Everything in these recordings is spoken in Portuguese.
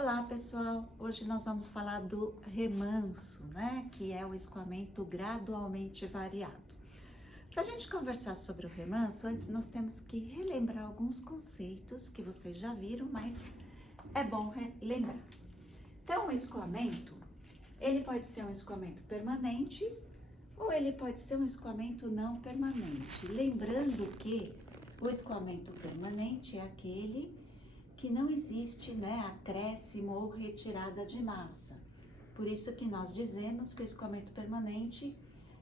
Olá pessoal, hoje nós vamos falar do remanso, né? Que é o escoamento gradualmente variado. Para a gente conversar sobre o remanso, antes nós temos que relembrar alguns conceitos que vocês já viram, mas é bom relembrar. Então, o escoamento, ele pode ser um escoamento permanente ou ele pode ser um escoamento não permanente. Lembrando que o escoamento permanente é aquele que não existe, né, acréscimo ou retirada de massa. Por isso que nós dizemos que o escoamento permanente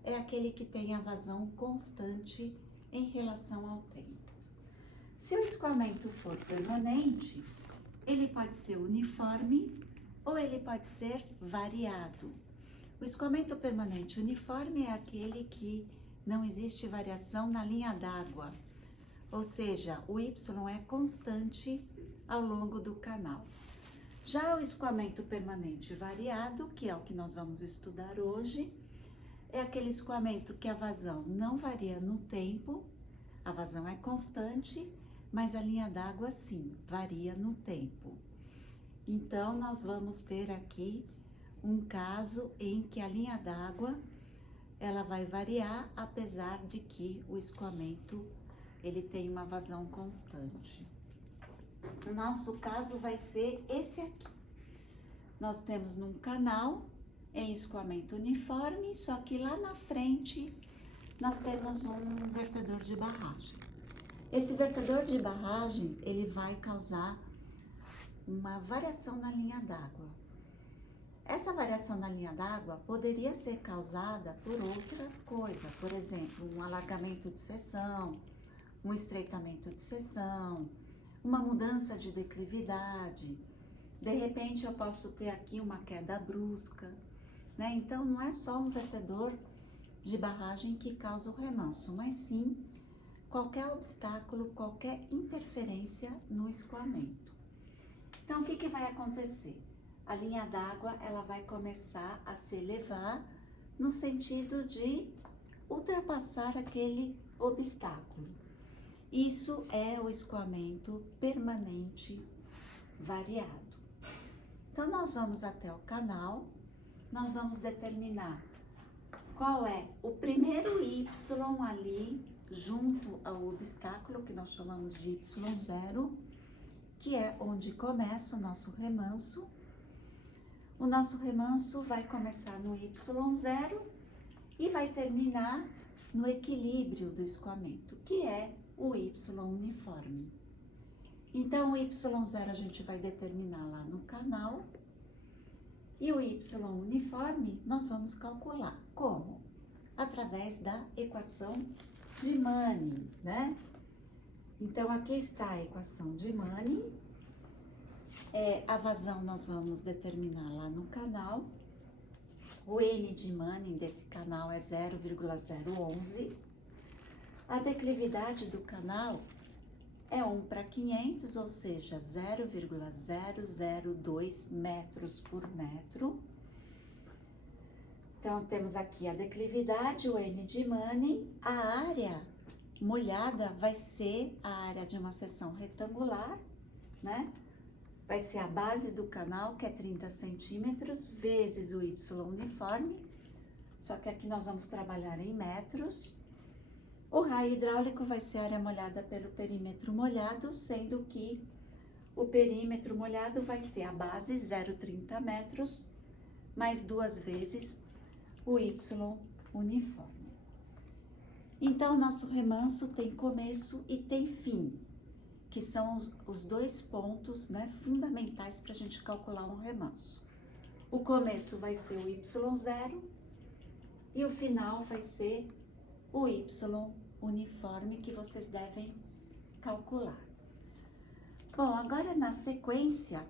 é aquele que tem a vazão constante em relação ao tempo. Se o escoamento for permanente, ele pode ser uniforme ou ele pode ser variado. O escoamento permanente uniforme é aquele que não existe variação na linha d'água, ou seja, o Y é constante ao longo do canal. Já o escoamento permanente variado, que é o que nós vamos estudar hoje, é aquele escoamento que a vazão não varia no tempo, a vazão é constante, mas a linha d'água sim, varia no tempo. Então, nós vamos ter aqui um caso em que a linha d'água, ela vai variar, apesar de que o escoamento, ele tem uma vazão constante. O nosso caso vai ser esse aqui. Nós temos num canal em escoamento uniforme, só que lá na frente nós temos um vertedor de barragem. Esse vertedor de barragem, ele vai causar uma variação na linha d'água. Essa variação na linha d'água poderia ser causada por outra coisa, por exemplo, um alargamento de seção, um estreitamento de seção, uma mudança de declividade, de repente eu posso ter aqui uma queda brusca, né? Então não é só um vertedor de barragem que causa o remanso, mas sim qualquer obstáculo, qualquer interferência no escoamento. Então o que vai acontecer? A linha d'água ela vai começar a se elevar no sentido de ultrapassar aquele obstáculo. Isso é o escoamento permanente variado. Então, nós vamos até o canal, nós vamos determinar qual é o primeiro Y ali, junto ao obstáculo, que nós chamamos de Y0, que é onde começa o nosso remanso. O nosso remanso vai começar no Y0 e vai terminar no equilíbrio do escoamento, que é o Y uniforme. Então, o Y0 a gente vai determinar lá no canal e o Y uniforme nós vamos calcular. Como? Através da equação de Manning, né? Então, aqui está a equação de Manning. A vazão nós vamos determinar lá no canal. O N de Manning desse canal é 0,011. A declividade do canal é 1/500, ou seja, 0,002 metros por metro. Então, temos aqui a declividade, o N de Manning. A área molhada vai ser a área de uma seção retangular, né? Vai ser a base do canal, que é 30 centímetros, vezes o Y uniforme. Só que aqui nós vamos trabalhar em metros. O raio hidráulico vai ser a área molhada pelo perímetro molhado, sendo que o perímetro molhado vai ser a base, 0,30 metros, mais 2 vezes o Y uniforme. Então, nosso remanso tem começo e tem fim, que são os dois pontos, né, fundamentais para a gente calcular um remanso. O começo vai ser o Y0 e o final vai ser o Y uniforme, que vocês devem calcular. Bom, agora na sequência,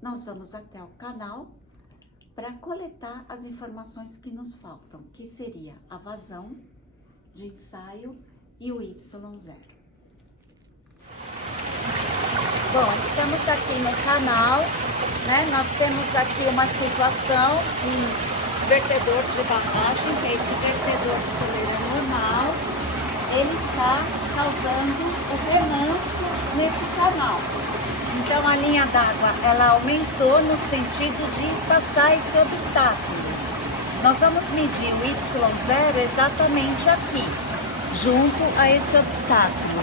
nós vamos até o canal para coletar as informações que nos faltam, que seria a vazão de ensaio e o Y0. Bom, estamos aqui no canal, né? Nós temos aqui uma situação, um vertedor de barragem, que é esse vertedor de soleira normal. Ele está causando o remanso nesse canal. Então a linha d'água, ela aumentou no sentido de passar esse obstáculo. Nós vamos medir o Y0 exatamente aqui, junto a esse obstáculo.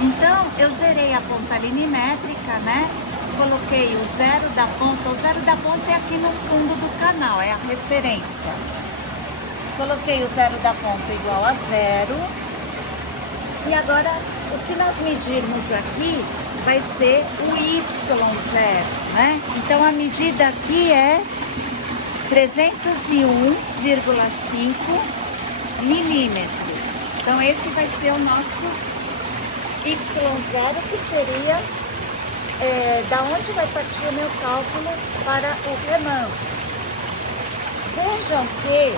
Então, eu zerei a ponta linimétrica, né? Coloquei o zero da ponta. O zero da ponta é aqui no fundo do canal, é a referência. Coloquei o zero da ponta igual a zero. E agora, o que nós medirmos aqui vai ser o Y0, né? Então, a medida aqui é 301,5 milímetros. Então, esse vai ser o nosso Y0, que seria da onde vai partir o meu cálculo para o remanso. Vejam que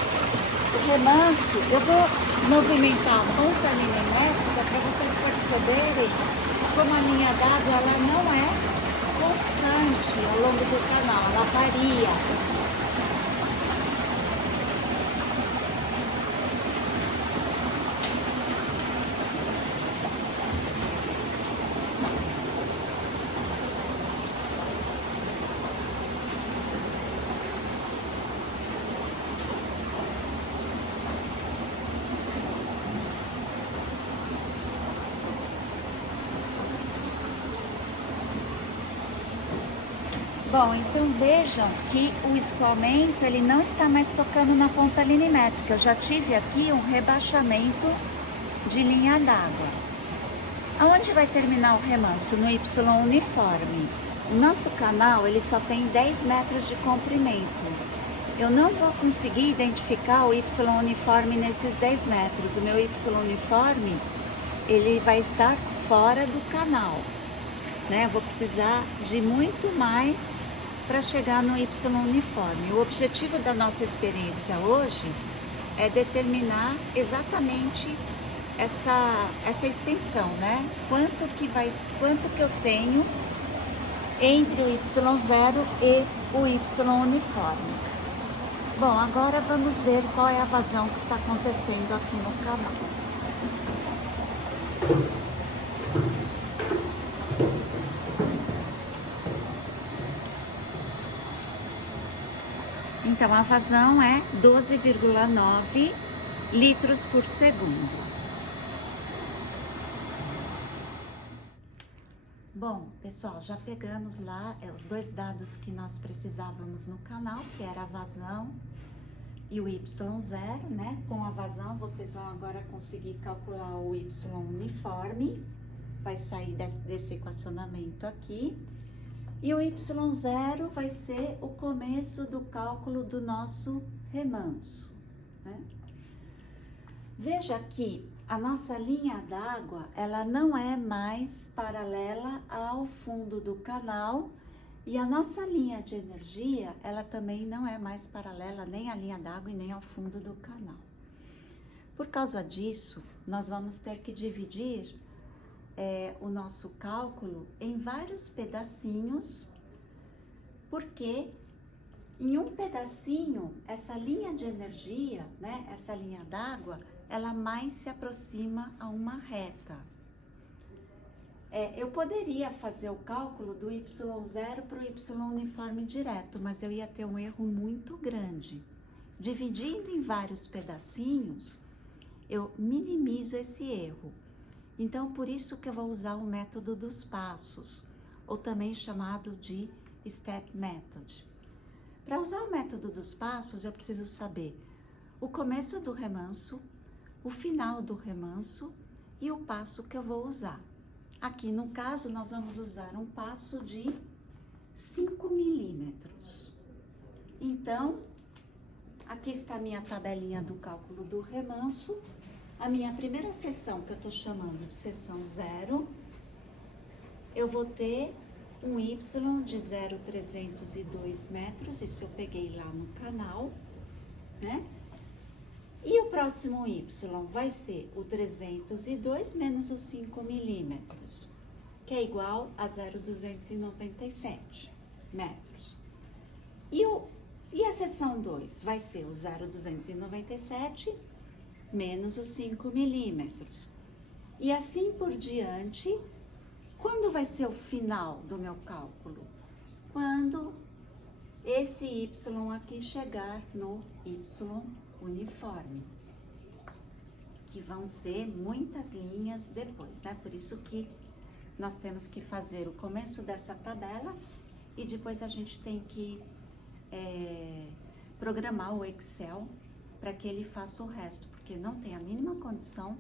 o remanso, eu vou movimentar a ponta linimétrica para vocês perceberem como a linha d'água ela não é constante ao longo do canal, ela varia. Bom, então vejam que o escoamento ele não está mais tocando na ponta linimétrica. Eu já tive aqui um rebaixamento de linha d'água. Aonde vai terminar o remanso? No Y uniforme. O nosso canal ele só tem 10 metros de comprimento. Eu não vou conseguir identificar o Y uniforme nesses 10 metros. O meu Y uniforme ele vai estar fora do canal, né? Vou precisar de muito mais para chegar no Y uniforme. O objetivo da nossa experiência hoje é determinar exatamente essa extensão, né? Quanto que eu tenho entre o Y0 e o Y uniforme. Bom, agora vamos ver qual é a vazão que está acontecendo aqui no canal. Então, a vazão é 12,9 litros por segundo. Bom, pessoal, já pegamos lá os dois dados que nós precisávamos no canal, que era a vazão e o Y0, né? Com a vazão, vocês vão agora conseguir calcular o Y uniforme, vai sair desse equacionamento aqui. E o Y0 vai ser o começo do cálculo do nosso remanso, né? Veja que a nossa linha d'água, ela não é mais paralela ao fundo do canal e a nossa linha de energia, ela também não é mais paralela nem à linha d'água e nem ao fundo do canal. Por causa disso, nós vamos ter que dividir o nosso cálculo em vários pedacinhos, porque em um pedacinho, essa linha de energia, né, essa linha d'água, ela mais se aproxima a uma reta. Eu poderia fazer o cálculo do Y0 para o Y uniforme direto, mas eu ia ter um erro muito grande. Dividindo em vários pedacinhos, eu minimizo esse erro. Então, por isso que eu vou usar o método dos passos, ou também chamado de Step Method. Para usar o método dos passos, eu preciso saber o começo do remanso, o final do remanso e o passo que eu vou usar. Aqui, no caso, nós vamos usar um passo de 5 milímetros. Então, aqui está a minha tabelinha do cálculo do remanso. A minha primeira seção, que eu estou chamando de seção 0, eu vou ter um Y de 0,302 metros, isso eu peguei lá no canal, né? E o próximo Y vai ser o 302 menos os 5 milímetros, que é igual a 0,297 metros. E a seção 2 vai ser o 0,297 menos os 5 milímetros. E assim por diante, Quando vai ser o final do meu cálculo? Quando esse y aqui chegar no y uniforme, que vão ser muitas linhas depois, né? Por isso que nós temos que fazer o começo dessa tabela e depois a gente tem que programar o Excel para que ele faça o resto, porque não tem a mínima condição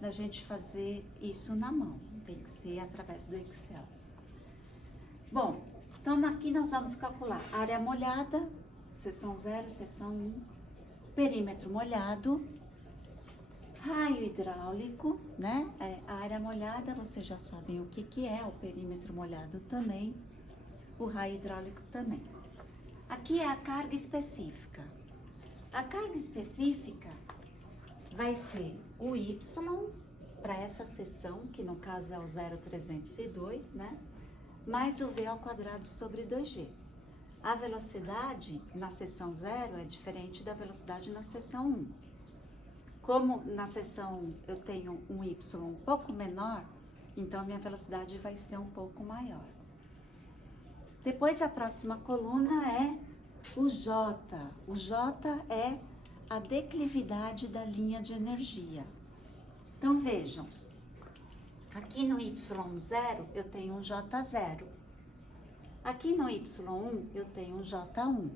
da gente fazer isso na mão, tem que ser através do Excel. Bom, então aqui nós vamos calcular área molhada, seção 0, seção 1, perímetro molhado, raio hidráulico, né? A área molhada, vocês já sabem o que é, o perímetro molhado também, o raio hidráulico também. Aqui é a carga específica. A carga específica vai ser o Y para essa seção, que no caso é o 0,302, né? Mais o V ao quadrado sobre 2G. A velocidade na seção 0 é diferente da velocidade na seção 1. Como na seção 1 eu tenho um Y um pouco menor, então a minha velocidade vai ser um pouco maior. Depois a próxima coluna é o J. O J é a declividade da linha de energia. Então vejam, aqui no Y0 eu tenho um J0. Aqui no Y1 eu tenho um J1.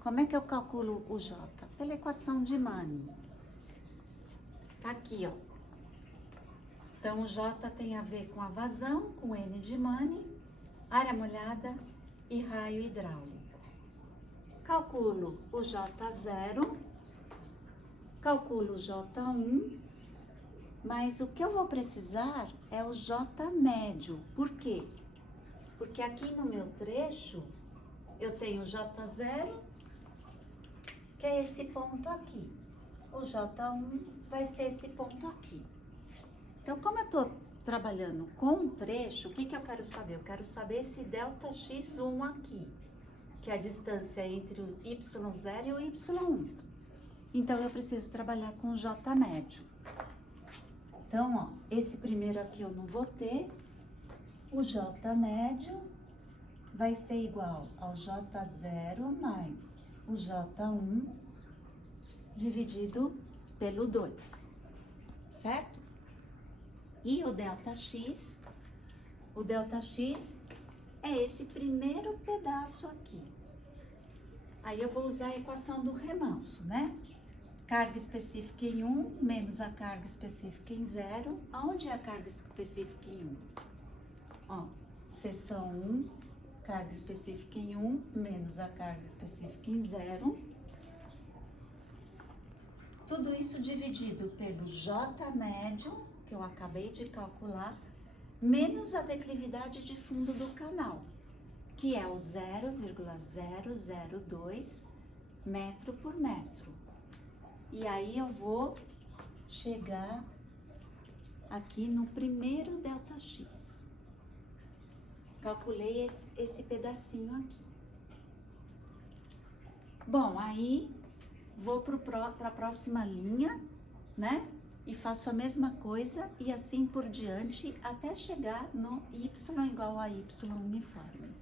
Como é que eu calculo o J? Pela equação de Manning. Tá aqui, ó. Então o J tem a ver com a vazão, com N de Manning, área molhada e raio hidráulico. Calculo o J0, calculo o J1, mas o que eu vou precisar é o J médio. Por quê? Porque aqui no meu trecho eu tenho o J0, que é esse ponto aqui. O J1 vai ser esse ponto aqui. Então, como eu estou trabalhando com um trecho, o que eu quero saber? Eu quero saber esse ΔX1 aqui, que é a distância entre o Y0 e o Y1. Então, eu preciso trabalhar com o J médio. Então, ó, esse primeiro aqui eu não vou ter. O J médio vai ser igual ao J0 mais o J1 dividido pelo 2, certo? E o ΔX é esse primeiro pedaço aqui. Aí eu vou usar a equação do remanso, né? Carga específica em 1 menos a carga específica em 0. Aonde é a carga específica em 1? Ó, seção 1, carga específica em 1 menos a carga específica em 0. Tudo isso dividido pelo J médio, que eu acabei de calcular, menos a declividade de fundo do canal, que é o 0,002 metro por metro. E aí eu vou chegar aqui no primeiro ΔX. Calculei esse pedacinho aqui. Bom, aí vou para a próxima linha, né? E faço a mesma coisa e assim por diante até chegar no Y igual a Y uniforme.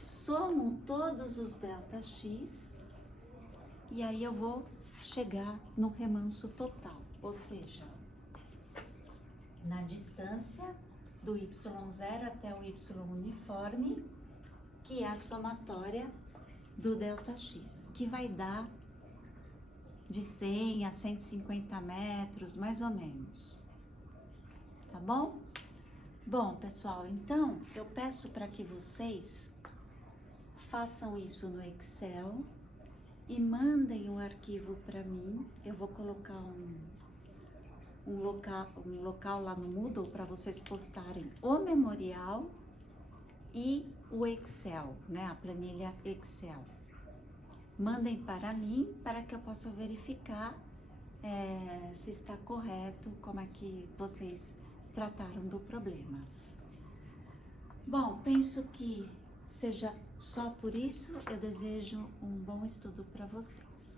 Somo todos os ΔX e aí eu vou chegar no remanso total, ou seja, na distância do Y0 até o Y uniforme, que é a somatória do ΔX, que vai dar de 100 a 150 metros, mais ou menos. Tá bom? Bom, pessoal, então, eu peço para que vocês façam isso no Excel e mandem o arquivo para mim. Eu vou colocar um local lá no Moodle para vocês postarem o memorial e o Excel, né? A planilha Excel. Mandem para mim para que eu possa verificar se está correto, como é que vocês trataram do problema. Bom, penso que seja só por isso. Eu desejo um bom estudo para vocês.